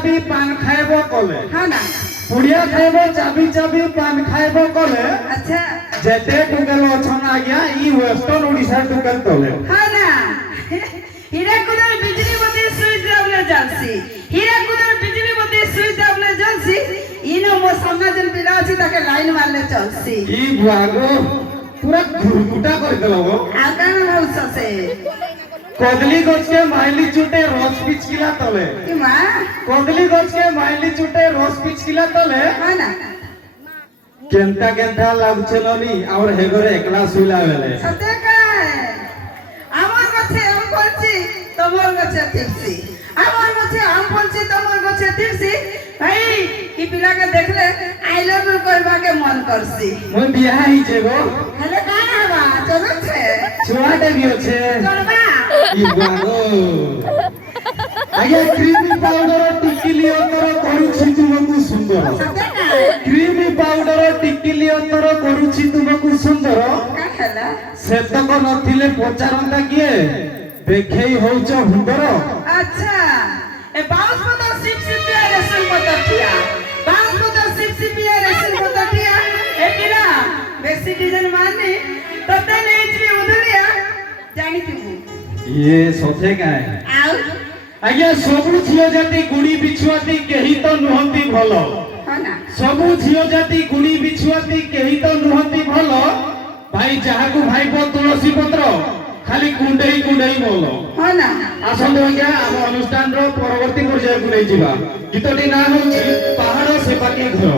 चाबी पान खाइबो कले हाँ ना पुड़िया खाइबो चाबी चाबी पान खाइबो कले अच्छा जेते टुकेल अछन आज्ञा ई वेस्टर्न ओडिसा टुकेल तले हाँ ना हीराकुदर बिजली बत्ती स्विच दाबले जलसी हीराकुदर बिजली बत्ती स्विच दाबले जलसी इनो मो सामने जन पिला अछि ताके लाइन मारले चलसी ई बुआगो पूरा घुरमुटा कर देलो गो आकान मौसा से कदली गछ के माइली चुटे रस पिचकिला तले कि मां कदली गछ के माइली चुटे रस पिचकिला तले हाँ ना केंता केंता लागछलनी और हेगरे एकला सुइला बेले सते काय আমার কাছে আম পড়ছি তোমার কাছে টিপসি আমার কাছে আম পড়ছি তোমার কাছে টিপসি ভাই কি পিলাকে দেখলে আই লাভ ইউ কইবাকে মন করছি মই বিয়া হইছে গো হেলে কানা হবা চলছে ছুয়াটে বি আছে চলবা ই বাগো আগে ক্রিমি পাউডার টিকিলি অন্তর করুছি তুমকু সুন্দর সতে काय ক্রিমি পাউডার টিকিলি অন্তর করুছি তুমকু সুন্দর का খেলা সেতক নথিলে পচারন্তা কিয়ে দেখেই হউছ হুন্দর আচ্ছা এ বাউস পদ সিপসিপিয়া রেশন পদটিয়া বাউস পদ সিপসিপিয়া রেশন পদটিয়া এ পিলা বেশি ডিজাইন মানে ততে নেইছি উধলিয়া জানি তুমি ইয়ে সথে কায় আউ আজ্ঞা সবু ঝিও জাতি গুড়ি বিছুয়াতি কেহি তো নুহন্তি ভাল হনা সবু ঝিও জাতি গুড়ি বিছুয়াতি কেহি তো নুহন্তি ভাল ভাই যাহাকু ভাইব তুলসী পত্র খালি কুণ্ডেই কুণ্ডেই বল হনা আসন্তু আজ্ঞা আম অনুষ্ঠানর পরবর্তী পর্যায়କୁ ନେଇ ଯିବା ଗୀତଟି ନାଁ ହେଉଛି ପାହାଡ଼ ସେପାଖି ଘର।